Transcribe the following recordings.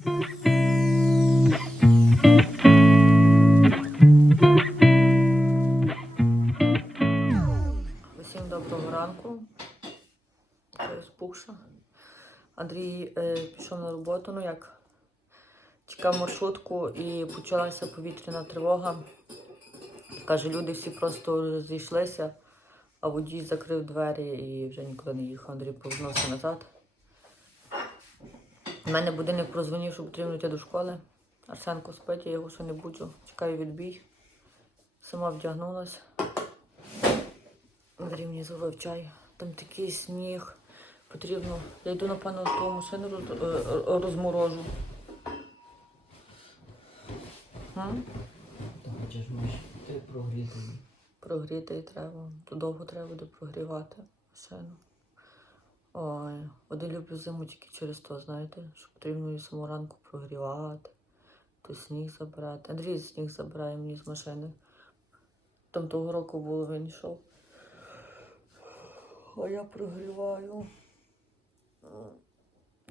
Усім доброго ранку. Розпухша. Андрій е, пішов на роботу, ну як чекав маршрутку і почалася повітряна тривога. Каже, люди всі просто розійшлися, а водій закрив двері і вже нікуди не їхав. Андрій повернувся назад. У мене будильник прозвонив, що потрібно йти до школи. Арсенко спить, я його ще не буджу. Чекаю відбій. Сама вдягнулась. Андрій мені зробив чай. Там такий сніг. Потрібно. Я йду, напевно, ту машину роз- е, розморожу. Та хочеш ти прогріти. Прогріти і треба. То довго треба буде прогрівати машину. Ой, один люблю зиму тільки через то, знаєте, що потрібно її самого ранку прогрівати, то сніг забирати. Андрій сніг забирає мені з машини. Там того року було він йшов. А я прогріваю.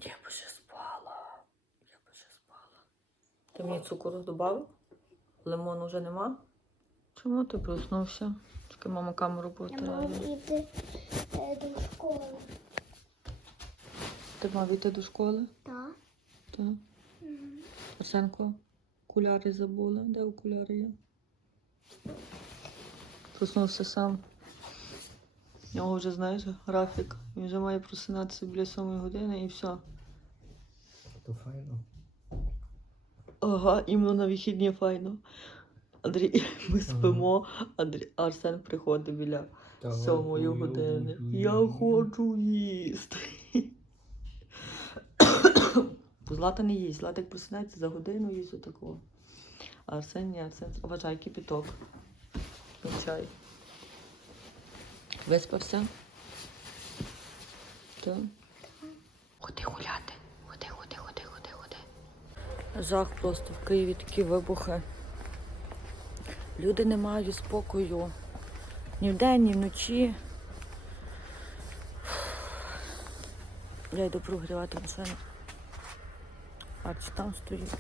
Я би ще спала. Я би ще спала. Ти мені цукру додав? Лимону вже нема? Чому ти проснувся? Чекай, мама камеру Я мав іти е, до школи. Ти мав іти до школи? Так. Так. Арсенко, окуляри забула. Де окуляри є? Проснувся сам. У нього вже, знаєш, графік. Він вже має просинатися біля 7 години і все. То файно. Ага, іменно на вихідні файно. Андрій, ми спимо, Андрій, Арсен приходить біля сьомої години. Я хочу їсти. Бо Злата не їсть. Злата як просинається за годину їсть отакого. А Арсен ні, Арсен вважай кипіток. Чай. Виспався? Так. Ходи гуляти. Ходи, ходи, ходи, ходи, ходи. Жах просто в Києві такі вибухи. Люди не мають спокою. Ні вдень, ні вночі. Я йду прогрівати машину. А чи там стоїть?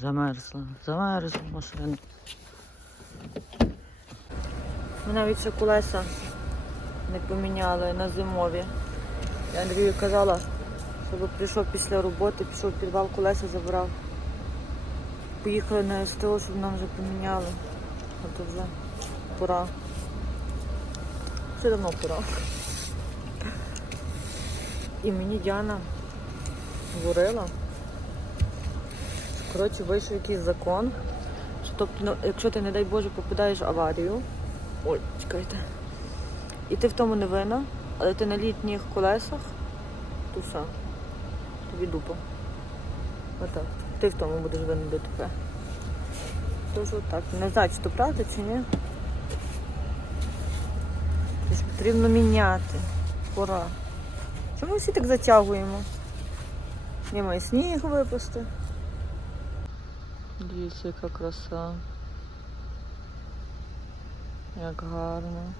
Замерзла, замерзла машина. Ми навіть ще колеса не поміняли на зимові. Я Андрію казала, щоб прийшов після роботи, пішов в підвал, колеса забрав. Поїхали на СТО, щоб нам вже поміняли. А то вже пора. Вже давно пора. І мені Діана говорила. Коротше, вийшов якийсь закон. Що, тобто, ну, якщо ти, не дай Боже, попадаєш в аварію. Ой, чекайте. І ти в тому не винна, але ти на літніх колесах, то все. Тобі дупа. Отак. Ти в тому будеш винен ДТП. Тож отак. Не знаю, чи то правда, чи ні. Тож потрібно міняти. Пора. Чому всі так затягуємо? Немає сніг випусти. Дивіться, яка краса. Як гарно.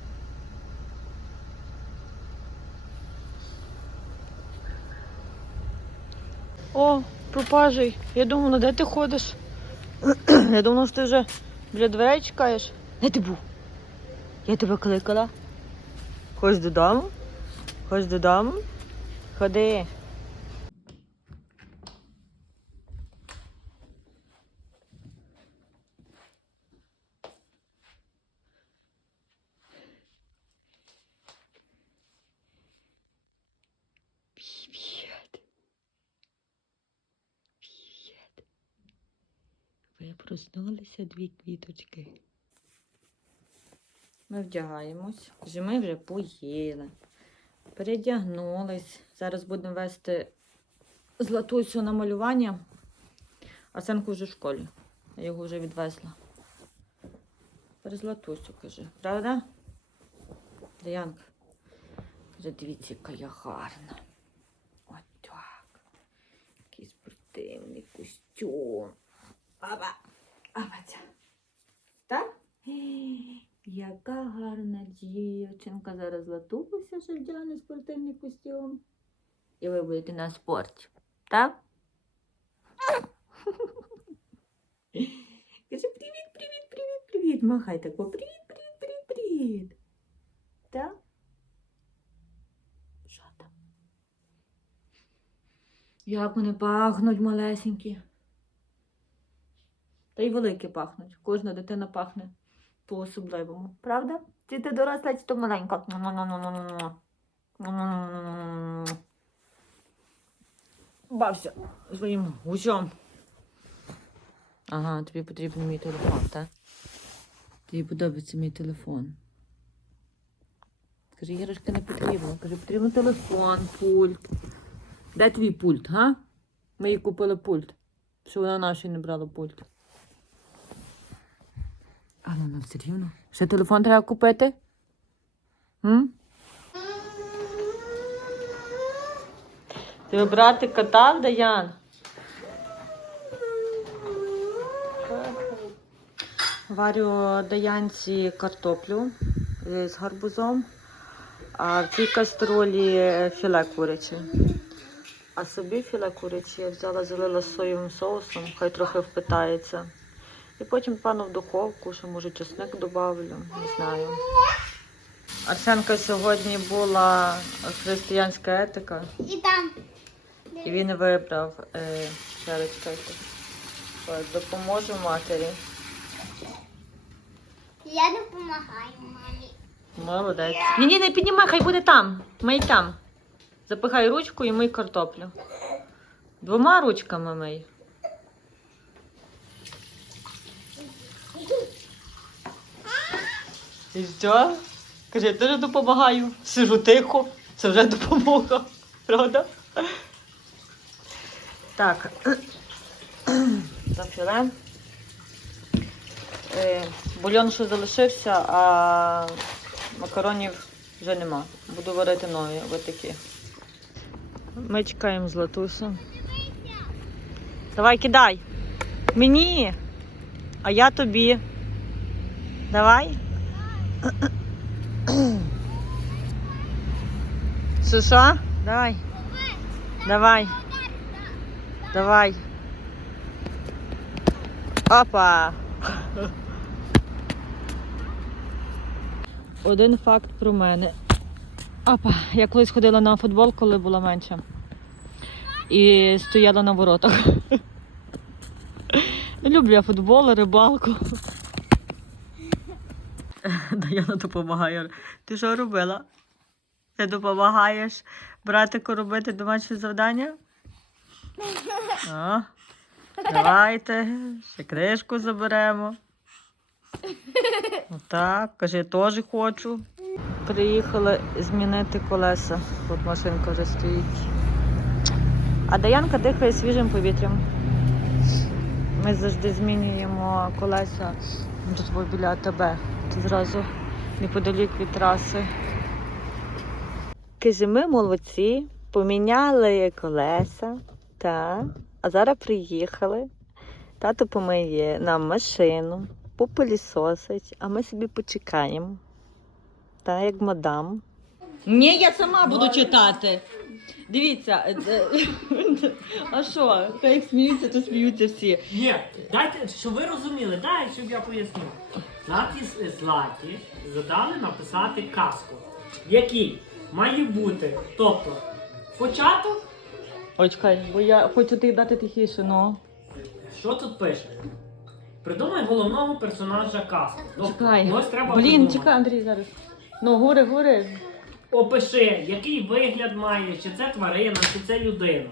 О, пропажий. Я думала, де ти ходиш? Я думала, що ти вже біля дверей чекаєш. Де ти був? Я тебе кликала. Ходь додому. Ходь додому. Ходи. Привіт. Привіт. Проснулися дві квіточки. Ми вдягаємось. Вже ми вже поїли. Передягнулись. Зараз будемо вести Златусю на малювання. Арсенку вже в школі. Я його вже відвезла. Тепер Златусю каже. Правда? Даянка. Каже, дивіться, яка я гарна. От так. Який спортивний костюм. Баба. Абаця. Так? Яка гарна дівчинка. Зараз латуся жовтяний спортивний костюм. І ви будете на спорті. Так? Каже, привіт, привіт, привіт, привіт. Махай тако. Привіт, привіт, привіт, привіт. Так? Що там? Як вони пахнуть малесенькі. Та й великі пахнуть. Кожна дитина пахне по-особливому. Правда? Чи ти доросла, чи то маленька? Бався своїм гусем. Ага, тобі потрібен мій телефон, так? Тобі подобається мій телефон. Скажи, іграшки не потрібно. Кажи, потрібен телефон, пульт. Де твій пульт, га? Ми їй купили пульт. Що вона нашій не брала пульт. А ну, ну все рівно. Ще телефон треба купити? М? Ти брати кота, Даян? Варю Даянці картоплю з гарбузом, а в цій каструлі філе куряче. А собі філе куряче я взяла, залила соєвим соусом, хай трохи впитається. І потім пану в духовку, що може чесник добавлю, не знаю. Арсенка сьогодні була християнська етика, І там. і він вибрав е, чекайте. Допоможу матері. Я допомагаю мамі. Молодець. Ні, ні, не піднімай, хай буде там. Мий там. Запихай ручку і мий картоплю. Двома ручками мий. І що? Каже, я теж допомагаю. Сижу тихо. Це вже допомога. Правда? Так. Запіле. Е, Бульон ще залишився, а макаронів вже нема. Буду варити нові отакі. Ми чекаємо Златусю. Давай кидай. Мені. А я тобі. Давай. Що, що? Давай. Давай. Давай. Опа. Один факт про мене. Опа, я колись ходила на футбол, коли була менша. І стояла на воротах. Люблю я футбол, рибалку. Даяна допомагає. Ти що робила? Ти допомагаєш братику робити домашнє завдання? А, давайте, ще книжку заберемо. Так, каже, теж хочу. Приїхали змінити колеса. От машинка вже стоїть. А Даянка дихає свіжим повітрям. Ми завжди змінюємо колеса тут біля АТБ. Це зразу неподалік від траси. Каже, ми молодці, поміняли колеса, та, а зараз приїхали. Тато помиє нам машину, попилісосить, а ми собі почекаємо. Та, як мадам. Ні, я сама буду читати. Дивіться, е, е, а що? Хай як сміються, то сміються всі. Ні, дайте, щоб ви розуміли, дай, щоб я пояснив. Златі Златі задали написати казку, який має бути, тобто, початок, Ой, чекай, бо я хочу тобі дати тихіше, ну. що тут пише? Придумай головного персонажа казки. Тобто, Чекай. ось треба Блін, придумати. чекай, Андрій, зараз. Ну, гори, гори. Опиши, який вигляд має, чи це тварина, чи це людина.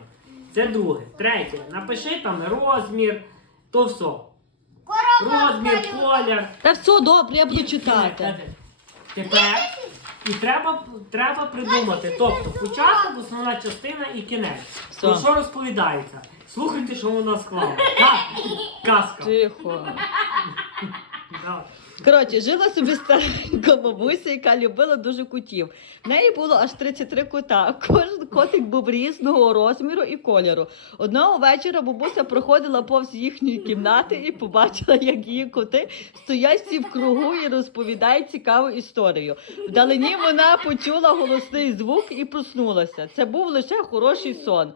Це друге. Третє. Напиши там розмір, то все. Розмір, колір. Та все добре, я буду читати. Тепер і треба, треба придумати. Тобто початок, основна частина і кінець. Все. Про що розповідається? Слухайте, що вона склала. Казка. Тихо. Коротше, жила собі старенька бабуся, яка любила дуже котів. В неї було аж 33 кота. Кожен котик був різного розміру і кольору. Одного вечора бабуся проходила повз їхньої кімнати і побачила, як її коти стоять всі в кругу і розповідають цікаву історію. Вдалині вона почула голосний звук і проснулася. Це був лише хороший сон.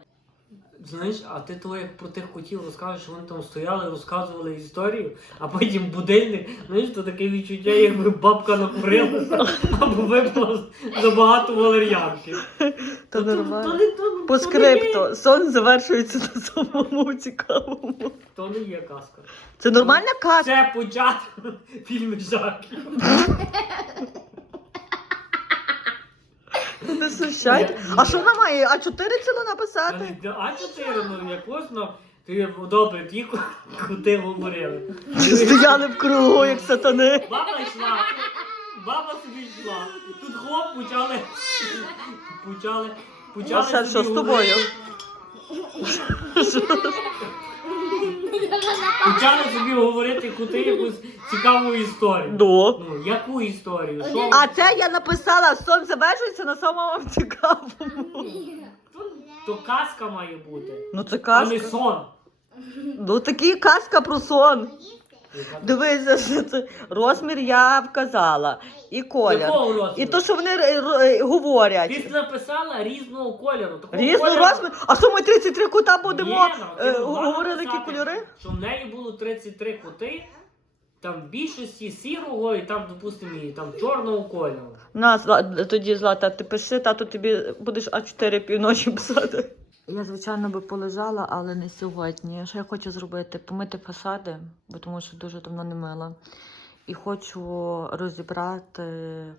Знаєш, а ти то як про тих котів розкажеш, що вони там стояли, розказували історію, а потім будильник, знаєш, то таке відчуття, якби бабка накурилася або випила забагато валер'янки. То нормально. то По скрипту. Сон завершується на самому цікавому. То не є казка. Це нормальна казка. Це початок фільму жахів. Не сущайте. А що вона має? А чотири ціло написати? А чотири, ну якось, ну, ти добре, ті коти говорили. Стояли в кругу, як сатани. Баба йшла, баба собі йшла. Тут хлоп почали. Почали. Почали. Що з тобою? Почали собі говорити коти якусь цікаву історію. До. Ну, яку історію? Що? А це я написала, сон завершується на самому цікавому. То, казка має бути, Ну це а не казка. сон. Ну такі казка про сон. Дивися, що це розмір я вказала. І колір. Якого розміру? І то, що вони е, е, говорять. Ти написала різного кольору. Такого Різний кольору... розмір. А що ми 33 кута будемо Ні, ну, е, могла говорили, які написати, кольори? Що в неї було 33 коти, там в більшості сірого і там, допустимо, і там чорного кольору. На, Зла- тоді Злата, ти пиши, тато тобі будеш А4 півночі писати. Я, звичайно, би полежала, але не сьогодні. Що я хочу зробити? Помити фасади, бо тому що дуже давно не мила. І хочу розібрати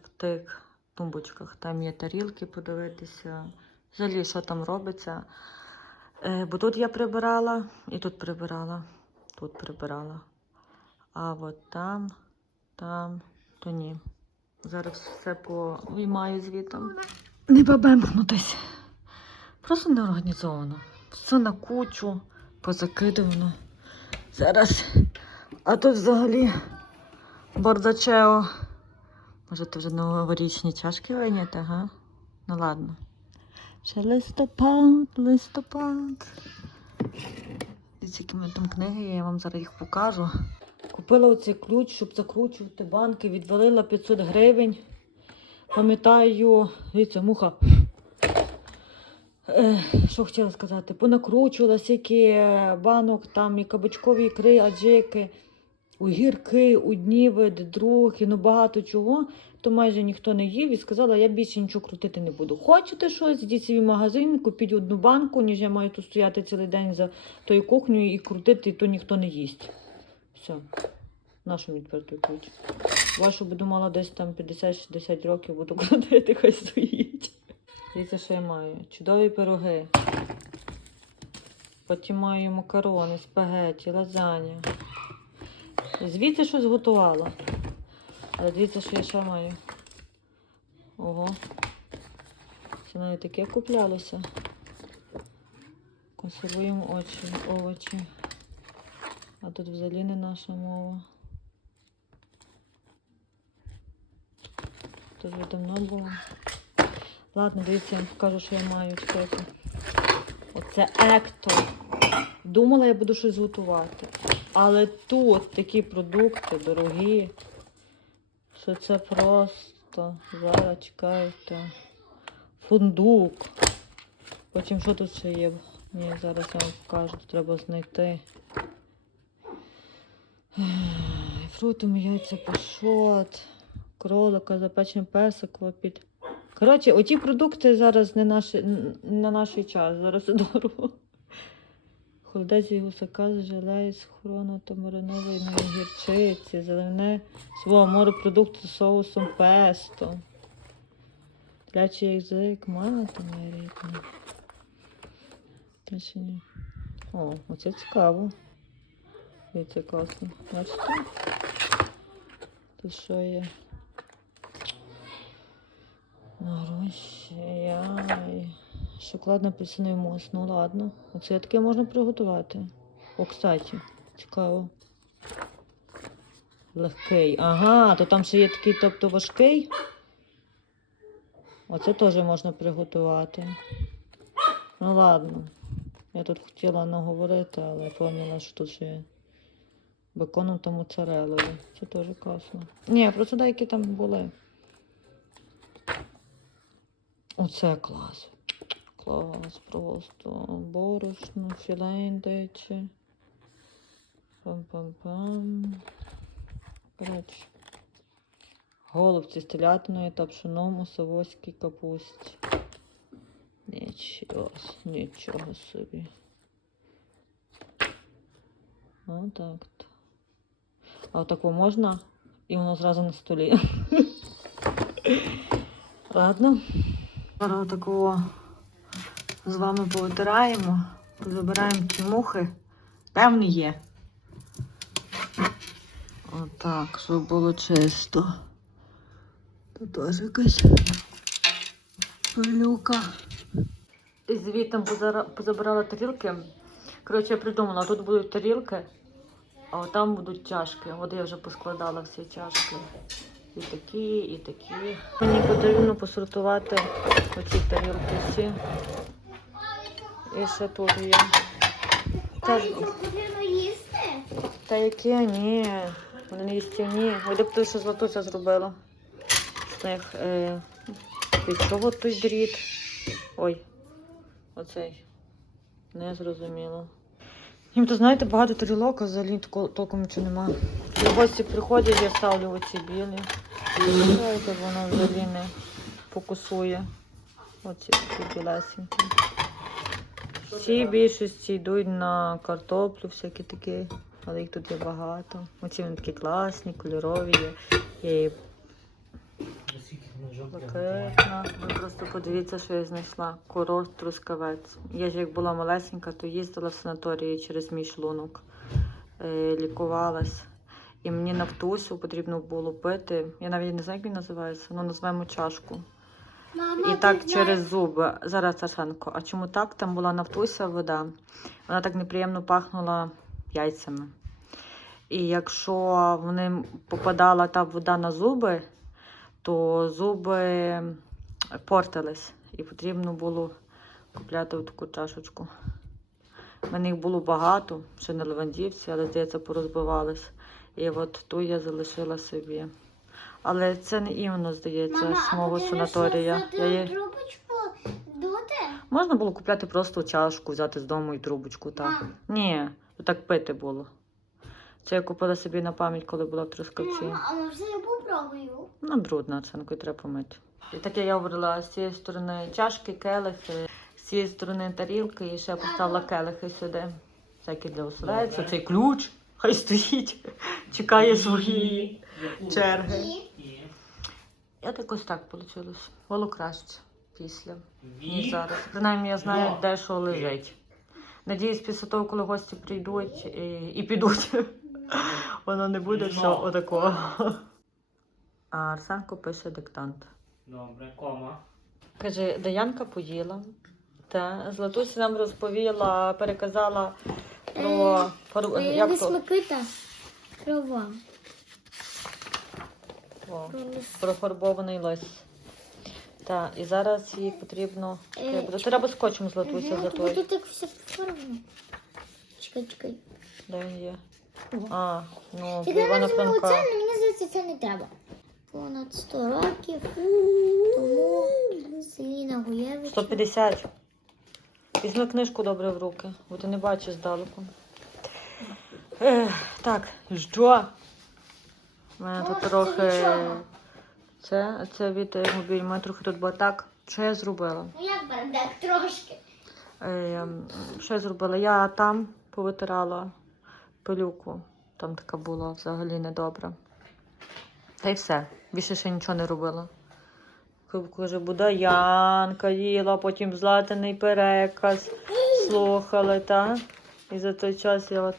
в тих тумбочках. Там є тарілки, подивитися. Взагалі, що там робиться. Е, бо тут я прибирала і тут прибирала. Тут прибирала. А от там, там, то ні. Зараз все повиймаю звітом. Не бабемкнутись. Просто не організовано. Все на кучу, позакидувано. Зараз. А тут взагалі бардачео. Може, ти вже новорічні чашки вийняти, га? Ну ладно. Ще листопад, листопад. Дивіться, які мене там книги, є, я вам зараз їх покажу. Купила оцей ключ, щоб закручувати банки, відвалила 500 гривень. Пам'ятаю, дивіться, муха. Е, що хотіла сказати? Понакручувала стільки банок, там і кабачкові ікри, аджики, огірки, одні види, другі, ну багато чого. То майже ніхто не їв і сказала, я більше нічого крутити не буду. Хочете щось, йдіть в магазин, купіть одну банку, ніж я маю тут стояти цілий день за тою кухнею і крутити, і то ніхто не їсть. Все. Нашу мені ключ. Вашу буду мала десь там 50-60 років, буду крутити, хай стоїть. Дивіться, що я маю. Чудові пироги. Потім маю макарони, спагеті, лазаня. Звідси щось готувала. Але дивіться, що я ще маю. Ого. Це навіть таке куплялося. Консервуємо очі, овочі. А тут взагалі не наша мова. Тут вже давно було. Ладно, дивіться, я вам покажу, що я маю. Чекайте. Оце екто. Думала, я буду щось готувати. Але тут такі продукти дорогі, що це просто. Зараз чекайте. Фундук. Потім що тут ще є? Ні, зараз я вам покажу, треба знайти. Ай, Фрутом яйця пашот, кролика, запечений персик, клопіт. Коротше, оті продукти зараз не наші, на наш час, зараз дорого. Холодець і гусака з желею, з та маринової на гірчиці, зелене свого морепродукти з соусом песто. Тлячий язик, мати моя рідна. Та. О, оце цікаво. Це класно. Бачите? Тут що є? Гроші, яй. Шоколадно апельсиновий мус. Ну ладно. Оце таке можна приготувати. О, кстати, цікаво. Легкий. Ага, то там ще є такий, тобто важкий. Оце теж можна приготувати. Ну ладно. Я тут хотіла наговорити, але поняла, що тут ще є беконом та моцарелою. Це теж класно. Ні, просто деякі там були. Оце клас. клас просто. Борошно, філейн тече. Пам-пам-пам. Коротше. Голубці з телятиною та пшеном у савоській капусті. Нічого, нічого собі. Отак. то. А отако можна? І воно зразу на столі. Ладно. Зараз такого з вами повитираємо, забираємо ті мухи. Де вони є? Отак, щоб було чисто. Тут теж якась пилюка. І звітом позабирала тарілки. Коротше, я придумала, тут будуть тарілки, а от там будуть чашки. От я вже поскладала всі чашки. І такі, і такі. Мені потрібно посортувати оці тарілки всі. І ще тут є. Та, їсти. та які? Ні. Вони не їстівні. Ой, де б ти що златуся зробила. З них. Е, від чого той дріт? Ой. Оцей. Не зрозуміло. Їм то, знаєте, багато тарілок, а взагалі толком нічого нема. І гості приходять, я ставлю оці білі. Знаєте, воно взагалі не фокусує. Оці такі білесенькі. Всі більшості йдуть на картоплю, всякі такі, але їх тут є багато. Оці вони такі класні, кольорові є. Є блакитна. Ви просто подивіться, що я знайшла. Курорт Трускавець. Я ж як була малесенька, то їздила в санаторії через мій шлунок, е, лікувалась. І мені нафтусю потрібно було пити. Я навіть не знаю, як він називається, ну назвемо чашку. Мама, І так через зуби. Зараз Арсенко. А чому так? Там була нафтуся вода. Вона так неприємно пахнула яйцями. І якщо вони попадала та вода на зуби, то зуби портились. І потрібно було купляти таку чашечку. У мене їх було багато, ще на Левандівці, але здається, порозбивались. І от ту я залишила собі. Але це не іменно, здається, Мама, з а мого санаторія. Я її... трубочку дути? Можна було купляти просто чашку, взяти з дому і трубочку. Так. Мам. Ні, так пити було. Це я купила собі на пам'ять, коли була в Трускавці. Мама, а можна я попробую? Ну, брудна оцінку, треба помити. І так я говорила, з цієї сторони чашки, келихи, з цієї сторони тарілки і ще поставила келихи сюди. Всякі для оселедця. Цей ключ хай стоїть, чекає свої черги. Я так ось так вийшло. Було краще після. ніж зараз. Принаймні я знаю, де що лежить. Надіюсь, після того, коли гості прийдуть і, і підуть, воно не буде все отакого. А Арсенко пише диктант. Добре, кома. Каже, Даянка поїла. Та Златуся нам розповіла, переказала про фару... Е, як то? Микита. Крова. О, про фарбований лось. Так, і зараз їй потрібно. Е, Треба, треба скотчем Златуся за той. Тут так все пофарбовано. Чекай, чекай. Де він є? А, ну, Тільки Івана не розумію, Франка. але мені здається, це не треба. Понад 100 років. Тому Селіна Гуєвич. 150. Візьми книжку добре в руки, бо ти не бачиш здалеку. Ех, так, що? У мене тут трохи. Це, це від е, мобіль. У мене трохи тут так. Що я зробила? Ну як бардак трошки. Е, що я зробила? Я там повитирала пилюку. Там така була взагалі недобра. Та й все. Більше ще нічого не робила. Каже, Будаянка їла, потім златаний переказ слухали, та? І за той час я от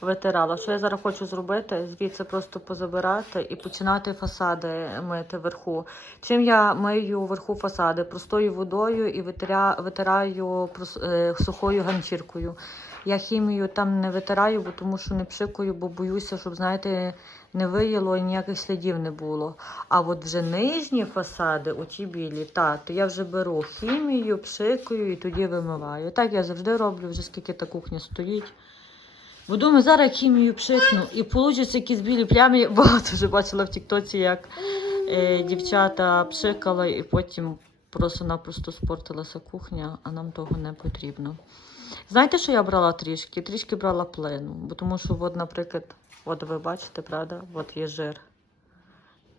витирала. Що я зараз хочу зробити? Звідси просто позабирати і починати фасади мити вверху. Чим я мию вверху фасади? Простою водою і витиря, витираю е, сухою ганчіркою. Я хімію там не витираю, бо тому що не пшикую, бо боюся, щоб, знаєте, не виїло і ніяких слідів не було. А от вже нижні фасади, оті білі, та, то я вже беру хімію, пшикаю і тоді вимиваю. Так я завжди роблю, вже скільки та кухня стоїть. Бо думаю, зараз хімію пшикну і получаться якісь білі плями. Багато вже бачила в Тіктоці, як е, дівчата пшикали і потім просто-напросто спортилася кухня, а нам того не потрібно. Знаєте, що я брала трішки? Трішки брала плину, бо тому що, от, наприклад, от ви бачите, правда, от є жир.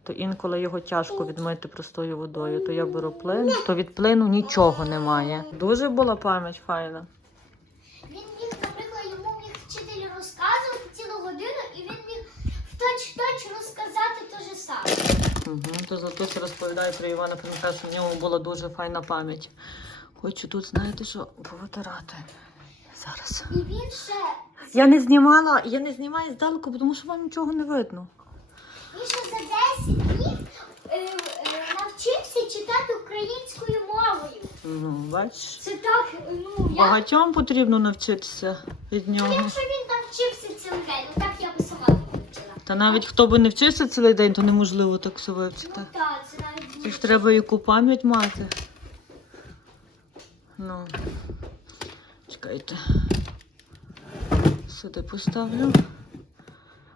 То інколи його тяжко відмити простою водою. То я беру плин, то від плину нічого немає. Дуже була пам'ять файна. Він міг, наприклад, йому міг вчитель розказувати цілу годину, і він міг в точ-точ розказати те ж саме. Угу. То Златуся розповідає про Івана Франка, в нього була дуже файна пам'ять. Хочу тут, знаєте, що повитирати. Зараз. І він ще, Я не знімала, я не знімаю здалеку, тому що вам нічого не видно. ще за 10 днів е, е, навчився читати українською мовою. Ну, бачиш. Це так, ну я. Багатьом потрібно навчитися від Ну, нього. якщо він навчився цілий день, ну так я би сама не вивчила. Та навіть хто би не вчився цілий день, то неможливо так все вивчити. Ну так, це навіть Це ж треба яку пам'ять мати. Ну, чекайте. Сюди поставлю.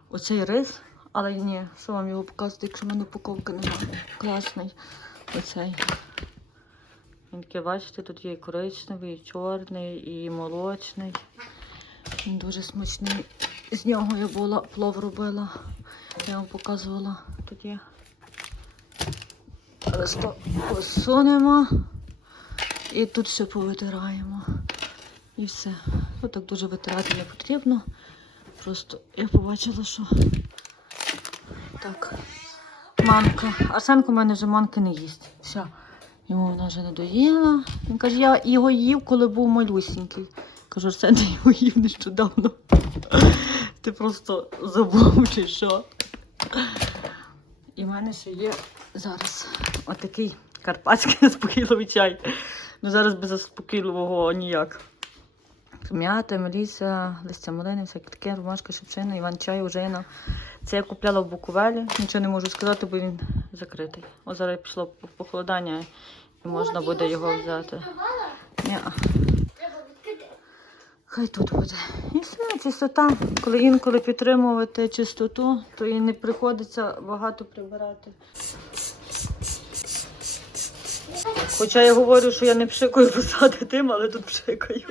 Оцей рис, але ні, що вам його показувати, якщо в мене упаковки немає. Класний. Оцей. Він такий, бачите, тут є і коричневий, і чорний, і молочний. Він дуже смачний. З нього я була плов робила. Я вам показувала. Тут є. То посунемо. І тут все повитираємо. І все. Отак дуже витирати не потрібно. Просто я побачила, що так. Манка. Арсенко в мене вже манки не їсть. Все. Йому вона вже надоїла. Він каже, я його їв, коли був малюсінький. Кажу, Арсен, ти його їв нещодавно. Ти просто забув чи що. І в мене ще є зараз отакий карпатський заспокійливий чай. Ну зараз без заспокійливого ніяк. М'ята, меліса, листя малини, всяке таке, ромашка, шипшина, іван чай, ужина. Це я купляла в Буковелі. Нічого не можу сказати, бо він закритий. О, зараз пішло похолодання і можна буде його взяти. Ні, хай тут буде. І все, чистота. Коли інколи підтримувати чистоту, то і не приходиться багато прибирати. Хоча я говорю, що я не пшикаю посади тим, але тут пшикаю.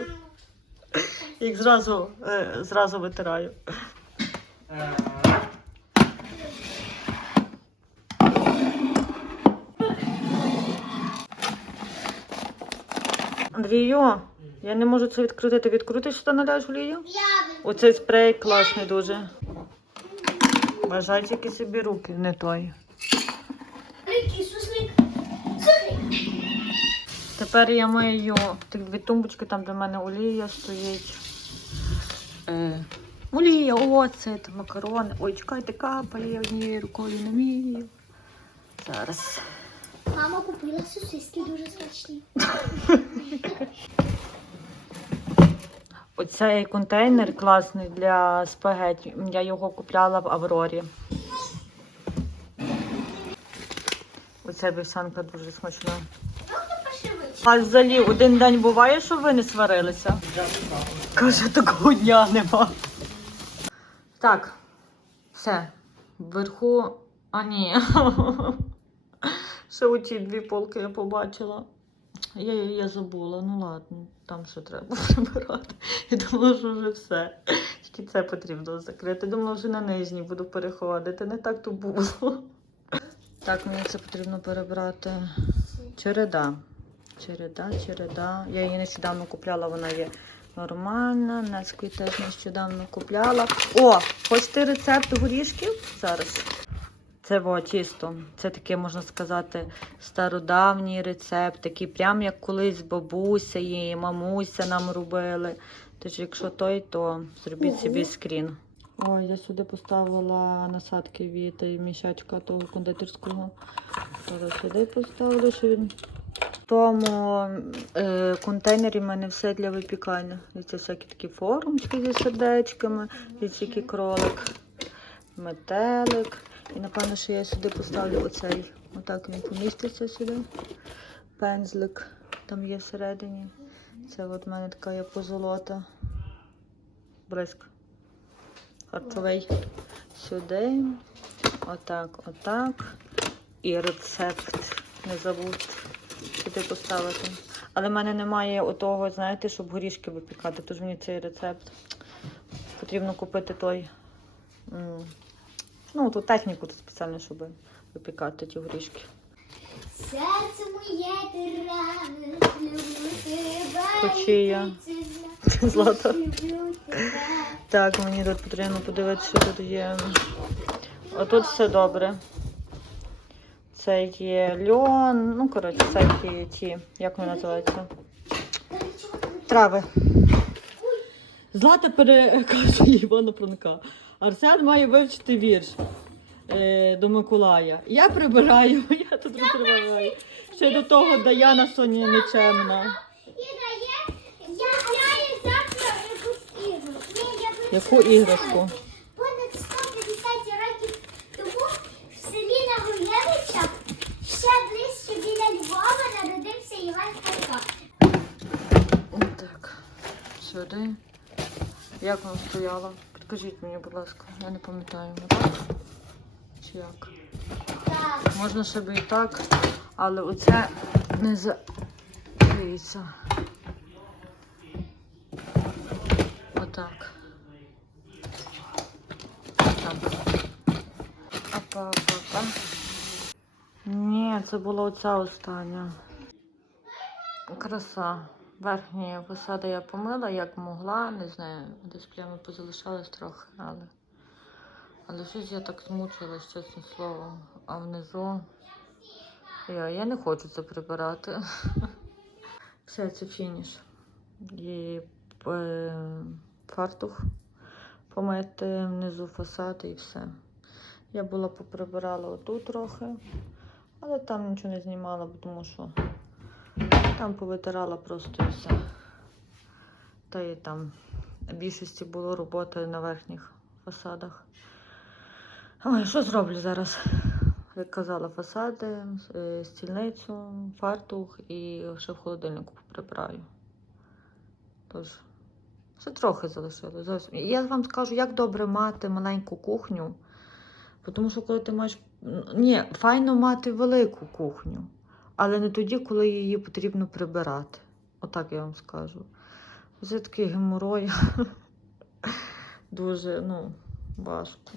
Їх зразу, е, зразу витираю. Андрію, я не можу це відкрити. Ти відкрутиш, що ти наляєш олію? Оцей спрей класний дуже. Бажай тільки собі руки, не той. Тепер я мию так дві тумбочки, там де в мене олія стоїть. Е, олія, оцет, макарони. Ой, чекайте, капає однією рукою не вмію. Зараз. Мама купила сосиски дуже смачні. Оцей контейнер класний для спагеті. Я його купляла в Аврорі. Оця вівсянка дуже смачна. А взагалі один день буває, що ви не сварилися? Каже, такого дня нема. Так, все. Вверху. А ні. Ще оці дві полки я побачила. Я, я забула, ну ладно, там ще треба прибирати. Я думала, що вже все. Тільки це потрібно закрити. Думала, вже на нижній буду переходити. Не так то було. Так, мені це потрібно перебрати. Череда. Череда, череда. Я її нещодавно купляла, вона є нормальна. Нецької теж нещодавно купляла. О, хочете рецепт горішків? Зараз. Це во, тісто. Це таке, можна сказати, стародавній рецепт, такий прям як колись бабуся і мамуся нам робили. Тож, якщо той, то зробіть собі скрін. Ой, я сюди поставила насадки від мішечка того кондитерського. Зараз сюди поставлю, що він. Тому е, контейнері в мене все для випікання. Це всякі такі формочки зі сердечками, ось який кролик, метелик. І напевно, що я сюди поставлю оцей. Отак він поміститься сюди. Пензлик там є всередині. Це от в мене така є позолота. Бризк. Харчовий. Сюди. Отак, отак. І рецепт. Не забудь. Куди поставити. Але в мене немає отого, знаєте, щоб горішки випікати. Тож мені цей рецепт. Потрібно купити той. Ну, ту техніку тут спеціально, щоб випікати ті горішки. Серце моє ти рано, люблю тебе. Злата. Так, мені тут потрібно подивитися, що тут є. Отут все добре. Це є льон, ну, коротше, всякі ті, як вони називаються? Трави. Злата переказує Івана Франка. Арсен має вивчити вірш е, до Миколая. Я прибираю, я тут розриваю. Ще до того Даяна Соня нечемна. Іра, є, я граю завтра якусь ігру. Ні, я Яку вивчила іграшку? Понад 150 років тому в селі Нагулєвичах, ще ближче біля Львова, народився Іван Франко. Так, сюди. Як воно стояло? Підкажіть мені, будь ласка, я не пам'ятаю, так? Чи як? Так, Можна себе і так, але оце не за. Дивіться. Отак. Опа, опа. Ні, це була оця остання. Краса. Верхні фасади я помила, як могла, не знаю, десь плями позалишались трохи, але. Але щось я так змучилась, чесне слово. А внизу. Я, я не хочу це прибирати. Все, це фініш. І е, фартух помити внизу фасад і все. Я була поприбирала отут трохи, але там нічого не знімала, тому що там повитирала просто і все. Та і там більшості було роботи на верхніх фасадах. Ой, що зроблю зараз? Як казала, фасади, е, стільницю, фартух і ще в холодильнику прибираю. Тож, ще трохи залишилось. Я вам скажу, як добре мати маленьку кухню. Тому що коли ти маєш. Ні, файно мати велику кухню, але не тоді, коли її потрібно прибирати. Отак я вам скажу. Це такий геморой. Дуже, ну, важко.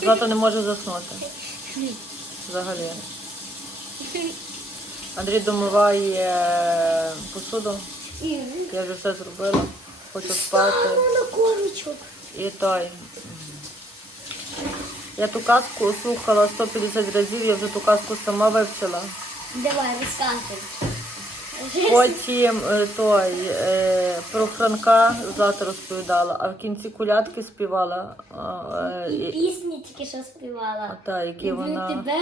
Злата не може заснути. Взагалі. Андрій домиває посуду. Я вже все зробила. Хочу спати. І той. Я ту казку слухала 150 разів, я вже ту казку сама вивчила. Давай, розказуй. Потім е, той е, про Франка Злата розповідала, а в кінці кулятки співала. е, І і- пісні тільки що співала. а та, які Люблю вона. тебе,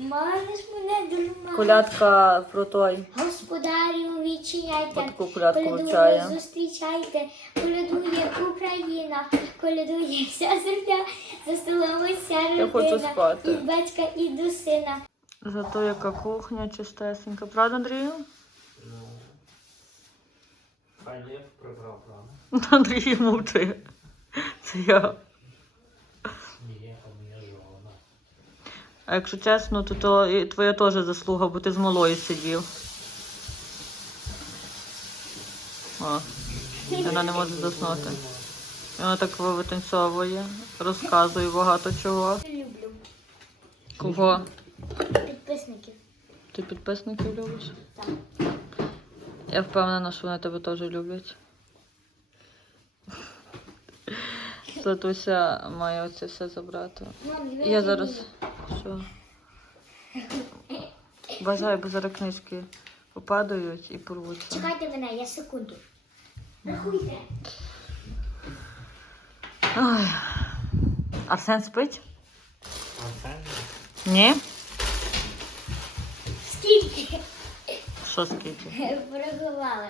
маниш мене дома. Колядка про той. Господарю, відчиняйте, Таку колядку колядує, вивчає. зустрічайте, колядує Україна, колядує вся земля, за столом вся родина, хочу спати. і батька, і до сина. Зато яка кухня чистесенька. Правда, Андрію? Ну, прибрав, правда? Андрій мовчи. Це я. Ні, а моя жона. А якщо чесно, то, то і твоя теж заслуга, бо ти з малою сидів. О, вона не може заснути. І Вона так витанцьовує, розказує багато чого. Люблю Кого? підписників. Ти підписників любиш? Так. Я впевнена, що вони тебе теж люблять. Златуся має оце все забрати. Мам, Я зараз. Що? Бажаю, бо зараз книжки попадають і порвуться. Чекайте мене, я секунду. Рахуйте. Ой. Арсен спить? А це Ні? Скільки? Що скільки? Порахувала.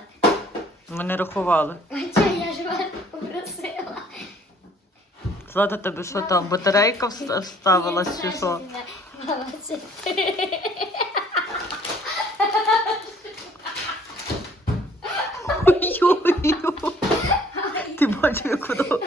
Ми не рахували. А чого я ж вас попросила? Злата, тебе що там? Батарейка вставилась чи що? Ой-ой-ой. Ти бачив, як воно